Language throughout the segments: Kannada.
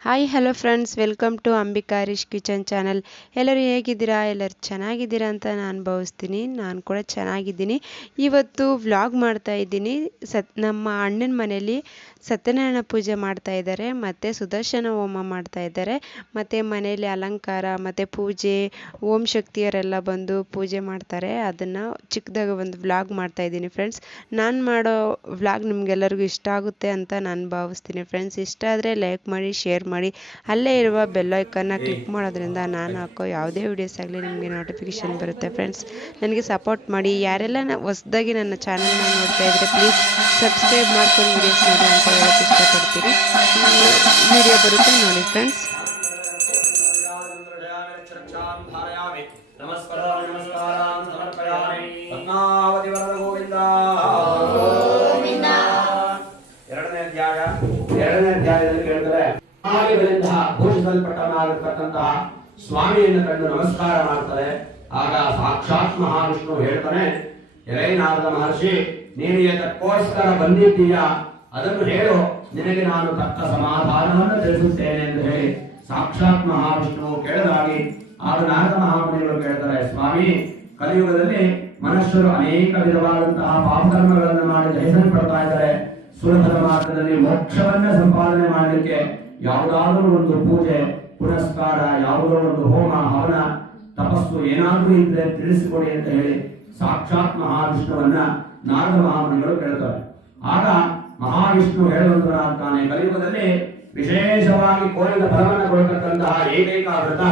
Hi hello friends welcome to Ambika ರಿಶ್ kitchen channel ಎಲ್ಲರೂ ಹೇಗಿದ್ದೀರಾ? ಎಲ್ಲರೂ ಚೆನ್ನಾಗಿದ್ದೀರಾ ಅಂತ ನಾನು ಭಾವಿಸ್ತೀನಿ. ನಾನು ಕೂಡ ಚೆನ್ನಾಗಿದ್ದೀನಿ. ಇವತ್ತು ವ್ಲಾಗ್ ಮಾಡ್ತಾ ಇದ್ದೀನಿ. ಸತ್, ನಮ್ಮ ಅಣ್ಣನ ಮನೇಲಿ ಸತ್ಯನಾರಾಯಣ ಪೂಜೆ ಮಾಡ್ತಾ ಇದ್ದಾರೆ. ಮತ್ತು ಸುದರ್ಶನ ಹೋಮ ಮಾಡ್ತಾ ಇದ್ದಾರೆ. ಮತ್ತು ಮನೆಯಲ್ಲಿ ಅಲಂಕಾರ, ಮತ್ತು ಪೂಜೆ, ಓಂ ಶಕ್ತಿಯರೆಲ್ಲ ಬಂದು ಪೂಜೆ ಮಾಡ್ತಾರೆ. ಅದನ್ನು ಚಿಕ್ಕದಾಗ ಒಂದು ವ್ಲಾಗ್ ಮಾಡ್ತಾ ಇದ್ದೀನಿ ಫ್ರೆಂಡ್ಸ್ ನಾನು ಮಾಡೋ ವ್ಲಾಗ್ ನಿಮಗೆಲ್ಲರಿಗೂ ಇಷ್ಟ ಆಗುತ್ತೆ ಅಂತ ನಾನು ಭಾವಿಸ್ತೀನಿ ಫ್ರೆಂಡ್ಸ್ ಇಷ್ಟ ಆದರೆ ಲೈಕ್ ಮಾಡಿ ಶೇರ್ ಮಾಡಿ ಅಲ್ಲೇ ಇರುವ ಬೆಲ್ ಐಕನ್ನ ಕ್ಲಿಕ್ ಮಾಡೋದ್ರಿಂದ ನಾನು ಹಾಕೋ ಯಾವುದೇ ವೀಡಿಯೋಸ್ ಆಗಲಿ ನಿಮಗೆ ನೋಟಿಫಿಕೇಶನ್ ಬರುತ್ತೆ. ಫ್ರೆಂಡ್ಸ್ ನನಗೆ ಸಪೋರ್ಟ್ ಮಾಡಿ. ಯಾರೆಲ್ಲ ಹೊಸದಾಗಿ ಹೊಸ್ದಾಗಿ ನನ್ನ ಚಾನಲ್ನ ನೋಡ್ತಾ ಇದ್ದರೆ ಪ್ಲೀಸ್ ಸಬ್ಸ್ಕ್ರೈಬ್ ಮಾಡ್ಕೊಂಡು ವಿಡಿಯೋಸ್ ನೋಡಿ ಅಂತ ಹೇಳೋಕ್ಕೆ ಇಷ್ಟಪಡ್ತೀನಿ. ವಿಡಿಯೋ ಬರುತ್ತೆ ನೋಡಿ ಫ್ರೆಂಡ್ಸ್ ಭೂಷಿಸಲ್ಪಟ್ಟವನಾಗಿರ್ತಕ್ಕಂತಹ ಸ್ವಾಮಿಯನ್ನು ಕಂಡು ನಮಸ್ಕಾರ ಮಾಡ್ತಾರೆ. ಆಗ ಸಾಕ್ಷಾತ್ ಮಹಾವಿಷ್ಣು ಹೇಳ್ತಾನೆ, ಎಲೈ ನಾರದ ಮಹರ್ಷಿ, ನೀನು ಇದಕ್ಕೋಸ್ಕರ ಬಂದಿದ್ದೀಯ? ಅದನ್ನು ಹೇಳು. ನಿನಗೆ ನಾನು ತಕ್ಕ ಸಮಾಧಾನವನ್ನು ತಿಳಿಸುತ್ತೇನೆ ಎಂದು ಹೇಳಿ ಸಾಕ್ಷಾತ್ ಮಹಾವಿಷ್ಣು ಕೇಳಲಾಗಿ ಆಗ ನಾರದ ಮಹಾಮುನಿಗಳು ಕೇಳ್ತಾರೆ, ಸ್ವಾಮಿ, ಕಲಿಯುಗದಲ್ಲಿ ಮನುಷ್ಯರು ಅನೇಕ ವಿಧವಾದಂತಹ ಪಾಪಕರ್ಮಗಳನ್ನು ಮಾಡಿ ಜಯಿಸಲ್ಪಡ್ತಾ ಪಡ್ತಾ ಇದ್ದಾರೆ. ಸುಲಭದ ಮಾರ್ಗದಲ್ಲಿ ಮೋಕ್ಷವನ್ನ ಸಂಪಾದನೆ ಮಾಡಲಿಕ್ಕೆ ಯಾವುದಾದ್ರೂ ಒಂದು ಪೂಜೆ, ಪುರಸ್ಕಾರ, ಯಾವುದೋ ಒಂದು ಹೋಮ, ಹವನ, ತಪಸ್ಸು ಏನಾದರೂ ಇದ್ರೆ ತಿಳಿಸಿಕೊಡಿ ಅಂತ ಹೇಳಿ ಸಾಕ್ಷಾತ್ ಮಹಾವಿಷ್ಣುವನ್ನ ನಾರದ ಮಹಾಮುನಿಗಳು ಕೇಳ್ತಾರೆ. ಆಗ ಮಹಾವಿಷ್ಣು ಹೇಳುವಂತನಾಗ್ತಾನೆ ಕಲಿಯುಗದಲ್ಲಿ ವಿಶೇಷವಾಗಿ ಕೋರಿದ ಫಲವನ್ನು ಕೊಡತಕ್ಕಂತಹ ಏಕೈಕ ವ್ರತ,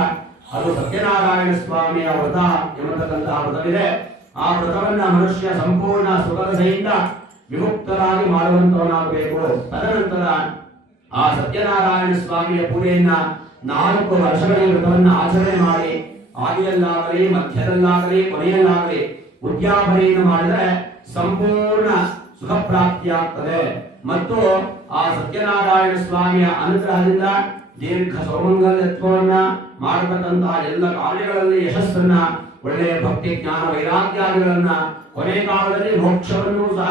ಅದು ಸತ್ಯನಾರಾಯಣ ಸ್ವಾಮಿಯ ವ್ರತ ಎಂಬತಕ್ಕಂತಹ ವ್ರತವಿದೆ. ಆ ವ್ರತವನ್ನ ಮನುಷ್ಯ ಸಂಪೂರ್ಣ ಸುಖದಸೆಯಿಂದ ವಿಮುಕ್ತರಾಗಿ ಮಾಡುವಂತವನಾಗಬೇಕು. ತದನಂತರ ಆ ಸತ್ಯನಾರಾಯಣ ಸ್ವಾಮಿಯ ಪೂಜೆಯನ್ನ ನಾಲ್ಕು ವರ್ಷಗಳ ವ್ರತವನ್ನ ಆಚರಣೆ ಮಾಡಿ ಆದಿಯಲ್ಲಾಗಲಿ ಮಧ್ಯದಲ್ಲಾಗಲಿ, ಕೊನೆಯಲ್ಲಾಗಲಿ ಉದ್ಯಾಪನೆಯನ್ನು ಮಾಡಿದರೆ ಸಂಪೂರ್ಣ ಸುಖ ಪ್ರಾಪ್ತಿಯಾಗ್ತದೆ ಮತ್ತು ಆ ಸತ್ಯನಾರಾಯಣ ಸ್ವಾಮಿಯ ಅನುಗ್ರಹದಿಂದ ದೀರ್ಘ ಸೌಮಂಗಲ್ಯತ್ವವನ್ನ ಮಾಡತಕ್ಕಂತಹ ಎಲ್ಲ ಕಾರ್ಯಗಳಲ್ಲಿ ಯಶಸ್ಸನ್ನ, ಒಳ್ಳೆಯ ಭಕ್ತಿ, ಜ್ಞಾನ, ವೈರಾಗ್ಯಾದಿಗಳನ್ನ ಕೊನೆ ಕಾಲದಲ್ಲಿ ಮೋಕ್ಷವನ್ನು ಸಹ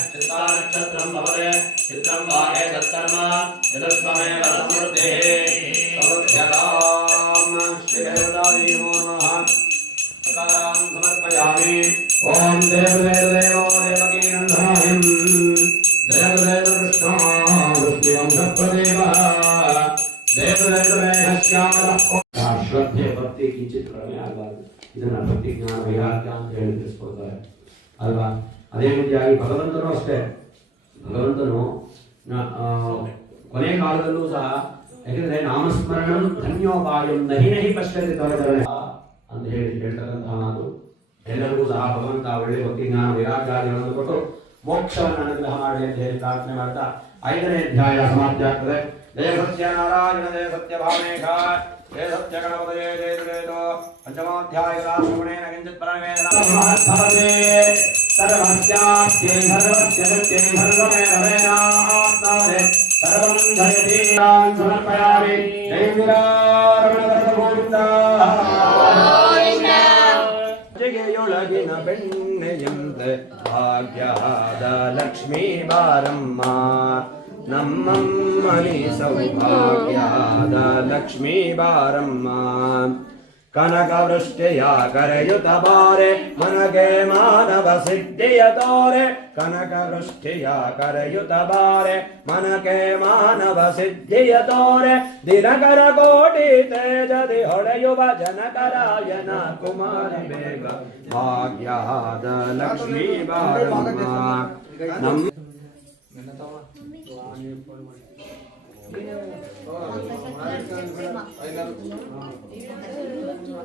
एवावृन्धे चित्तानक्षत्रम् भवते चित्रम् वाहे तत्कर्म यदुष्ममेव समृद्धिः समृद्ध्यताम् श्रीदेवतायै नमो नमः नमस्कारां समर्पयामि ॐ देवदेवदेवो देवकीनन्दनायम् देवदेव कृष्णो वृष्टिवंशप्रदेवः देवदेवमेघ श्यामलः ಶ್ರದ್ಧೆ ಭಕ್ತಿ ಕಿಂಚಿತ್ ಕಡಿಮೆ ಆಗಬಾರದು ಇದನ್ನ ಭಕ್ತಿ ಜ್ಞಾನ ವೈರಾಗ್ಯ ಅಂತ ಹೇಳಿ ತಿಳಿಸ್ಕೊಡ್ತಾರೆ ಅಲ್ವಾ ಅದೇ ರೀತಿಯಾಗಿ ಭಗವಂತನು ಅಷ್ಟೇ ಭಗವಂತನು ಕೊನೆಯ ಕಾಲದಲ್ಲೂ ಸಹ, ಯಾಕೆಂದ್ರೆ ನಾಮಸ್ಮರಣ ಧನ್ಯೋಪಾಯಂ ನಹಿ ನಹಿ ಪಶ್ಯತಿ ತವಚರಣೆ ಅಂತ ಹೇಳಿ ಹೇಳ್ತಕ್ಕಂತಹ ಮಾತು. ಎಲ್ಲರಿಗೂ ಸಹ ಭಗವಂತ ಒಳ್ಳೆ ಭಕ್ತಿ, ಜ್ಞಾನ, ವೈರಾಗ್ಯಗಳನ್ನು ಕೊಟ್ಟು ಮೋಕ್ಷವನ್ನು ಅನುಗ್ರಹ ಮಾಡಲಿ ಅಂತ ಹೇಳಿ ಪ್ರಾರ್ಥನೆ ಮಾಡ್ತಾ ಐದನೇ ಅಧ್ಯಾಯ ಸಮಾಪ್ತಿ ಆಗ್ತದೆ. ಜಯ ಸತ್ಯ ನಾರಾಯಣ, ಜಯ ಸತ್ಯ ಭಾವನೇಶ ಜಯ ಸತ್ಯ ಗಣಪತಯೇ, ಜಯ ಜಯತೋ ಪಂಚಮಾಧ್ಯಾಯ ಶ್ರವಣೇನ ಕಿಂಚಿತ್ ಪರಮೇಣ सर्वस्याप्यै भगवत्यगत्यै भगवते रवेणात्मादे सर्वं धयतीनां समर्पयामि दैविरारमणवर्गोविन्दा ஜெகையொழகின பெண்ணையந்த பாக்யாத லக்ஷ்மி பாரம்மா நம்மம்மணி சௌபாக்யாத லக்ஷ்மி பாரம்மா ನಮ್ಮಮ್ಮನಿ ಸೌಭಾಗ್ಯದ ಲಕ್ಷ್ಮೀ ಬಾರಮ್ಮ ಕನಕ ವೃಷ್ಟಿಯ ಕರೆಯುತ ಬಾರೆ ಮನಗೆ ಮಾನವ ಸಿದ್ಧಿಯ ತೋರೆ ಕನಕವೃಷ್ಟಿಯ ಕರೆಯುತ ಬಾರೆ ಮನಗೆ ಮಾನವ ಸಿದ್ಧಿಯ ತೋರೆ, ದಿನಕರ ಕೋಟಿ ತೇಜದಿ ಹೊಳೆಯುವ ಜನಕರಾಯನ ಕುಮಾರ ಬೇಗ ಭಾಗ್ಯದ ಲಕ್ಷ್ಮೀ ಬಾರಮ್ಮ ನಮ್ಮ Buat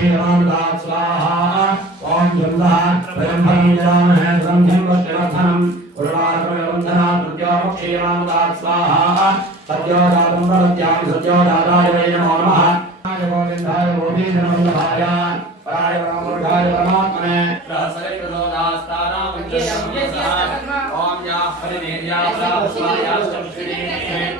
श्रीराम दास स्वाहा ओम जल्ला ब्रह्मणि जामः ब्रह्मणि वक्त्रथनम उर्वारुणवंदना प्रत्योम श्रीराम दास स्वाहा सत्योदातं प्रत्याम सत्योदादाय वै नमो नमः। आय गोविन्दाय गोविन्दनमः पराय रामोर्धाय परमात्मने। प्रसरे प्रदोदास्तानां वंदे नमः ओम या हरिने या प्राप्ताय सप्तदिने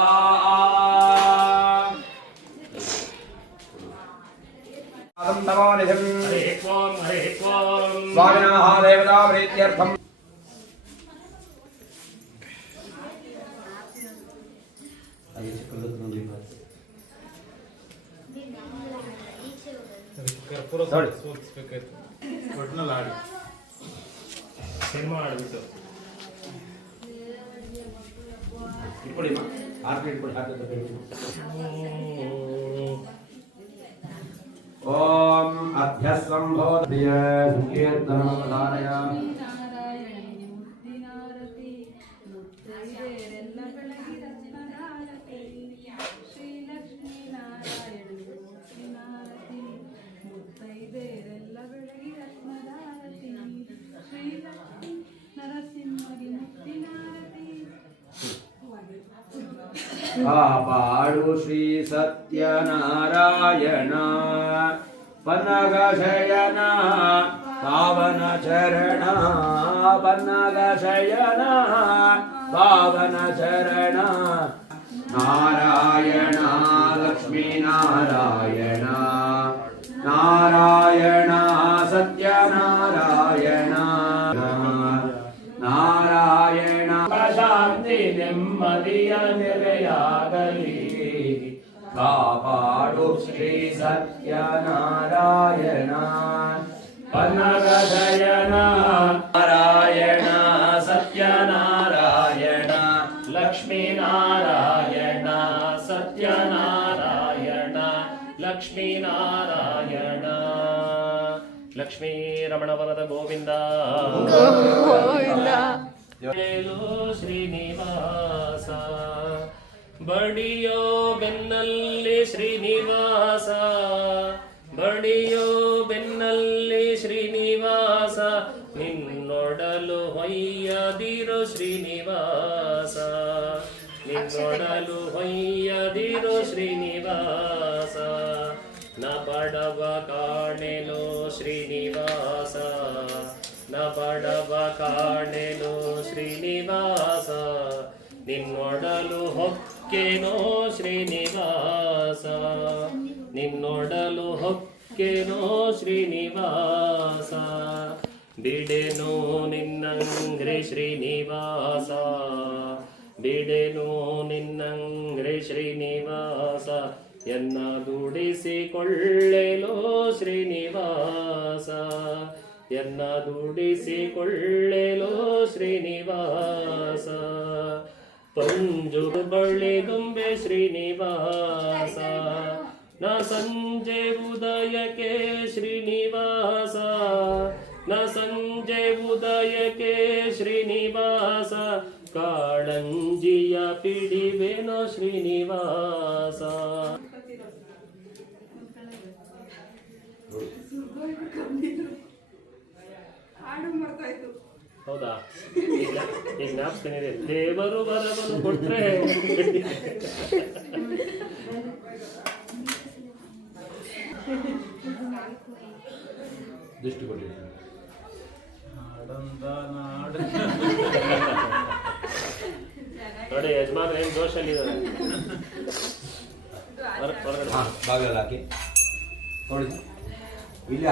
देवतार्थं नमो निधिं हरे ओम हरे ओम स्वामिनः देवता प्रीत्यर्थम् ಒಟ್ನಲ್ಲಿ ಆಡಿ ಸಿನಿಮಾ ಆಡ್ಬಿಟ್ಟು ಇಟ್ಕೊಳ್ಳಿ ಆರ್ಪಿ ಇಟ್ಕೊಳ್ಳಿ ಆರ್ಪಿ ॐ अभ्यः सम्भोधय सङ्कीर्तनमवधारयामि ಕಾಪಾಡು ಶ್ರೀ ಸತ್ಯನಾರಾಯಣ ಪನ್ನಗ ಶಯನ ಪಾವನ ಚರಣ ಪನ್ನಗ ಶಯನ ಪಾವನ ಚರಣ ನಾರಾಯಣ ಲಕ್ಷ್ಮೀ ನಾರಾಯಣ ನಾರಾಯಣ ಸತ್ಯನಾರಾಯಣ ಶಾಂತಿ ನೆಮ್ಮದಿಯ ನೆಲೆಯಾಗಲಿ ಕಾಪಾಡು ಶ್ರೀ ಸತ್ಯನಾರಾಯಣ. ಪನ್ನಗದಯನ ನಾರಾಯಣ, ಸತ್ಯನಾರಾಯಣ, ಲಕ್ಷ್ಮೀನಾರಾಯಣ ಸತ್ಯನಾರಾಯಣ, ಲಕ್ಷ್ಮೀನಾರಾಯಣ. ಲಕ್ಷ್ಮೀ ರಮಣ ವರದ ಗೋವಿಂದ. ಹೇಳು ಶ್ರೀನಿವಾಸ. ಬಡಿಯೋ ಬೆನ್ನಲ್ಲಿ ಶ್ರೀನಿವಾಸ. ಬಡಿಯೋ ಬೆನ್ನಲ್ಲಿ ಶ್ರೀನಿವಾಸ. ನಿನ್ನೊಡಲು ಹೊಯ್ಯದಿರು ಶ್ರೀನಿವಾಸ. ನಿನ್ನೊಡಲು ಹೊಯ್ಯದಿರು ಶ್ರೀನಿವಾಸ. ನ ಬಡವ ಕಾಣೆನು ಶ್ರೀನಿವಾಸ. ನ ಬಡವ ಕಾಣೆನು ಶ್ರೀನಿವಾಸ, ನಿನ್ನೊಡಲು ಹೊಕ್ಕೆನೋ ಶ್ರೀನಿವಾಸ. ನಿನ್ನೊಡಲು ಹೊಕ್ಕೆನೋ ಶ್ರೀನಿವಾಸ. ಬಿಡೆನು ನಿನ್ನಂಗ್ರೆ ಶ್ರೀನಿವಾಸ. ಬಿಡೆನು ನಿನ್ನಂಗ್ರೆ ಶ್ರೀನಿವಾಸ. ಎನ್ನ ದುಡಿಸಿಕೊಳ್ಳೆಲೋ ಶ್ರೀನಿವಾಸ. ಎನ್ನ ದುಡಿಸಿಕೊಳ್ಳೆಲೋ ಶ್ರೀನಿವಾಸ? ಪಂಜು ಬಳ್ಳಿದುಂಬೆ ಶ್ರೀನಿವಾಸ. ನ ಸಂಜೆ ಉದಯಕ್ಕೆ ಶ್ರೀನಿವಾಸ. ನ ಸಂಜೆ ಉದಯಕ್ಕೆ ಶ್ರೀನಿವಾಸ. ಕಾಳಂಜಿಯ ಪಿಡಿವೆನೋ ಶ್ರೀನಿವಾಸ. ಹೌದಾ? ಈಗ ಈಗ ಜ್ಞಾಪಿಸ್ತೀನಿ ದೇವರು ಬರಬಲು ಕೊಟ್ರೆ. ದೃಷ್ಟಿ ಕೊಟ್ಟಿರ್ತೀನಿ ನೋಡಿ. ಯಜಮಾನ್ ಏನ್ ದೋಷಲ್ಲಿ ಹಾಕಿ. ನೋಡಿ. ಇಲ್ಲಿ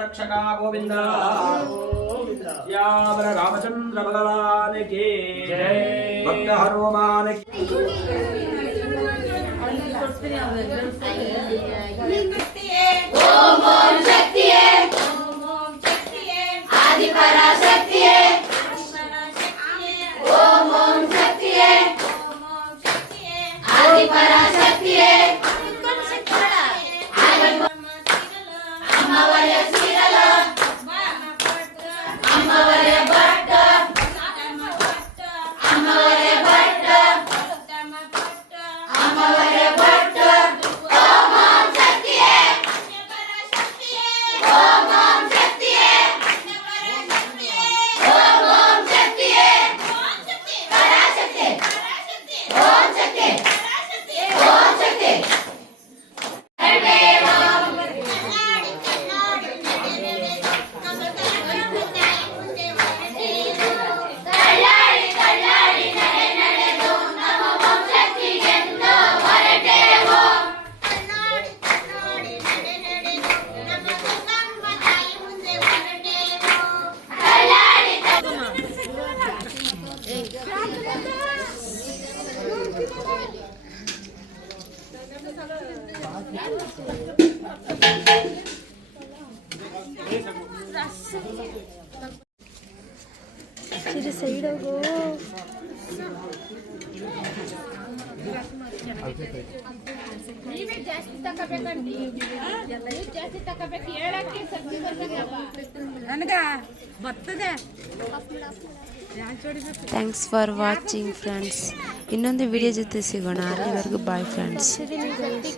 रक्षका गोविंद यावर रामचंद्र भगवान के भक्त हनुमान की 这样子就是三点一 ಭಕ್ತ ಸೈಡ್ ಹೋಗು ನೀವೇ ಜಾಸ್ತಿ ನೀವು ಜಾಸ್ತಿ ತಗೋಬೇಕು ಹೇಳಕ್ಕೆ ಸಬ್ಜಿ ನನಗ ಬರ್ತದೆ ಥ್ಯಾಂಕ್ಸ್ ಫಾರ್ ವಾಚಿಂಗ್ ಫ್ರೆಂಡ್ಸ್ ಇನ್ನೊಂದು ವಿಡಿಯೋ ಜೊತೆ ಸಿಗೋಣ. ಅಲ್ಲಿವರೆಗೂ ಬಾಯ್ ಫ್ರೆಂಡ್ಸ್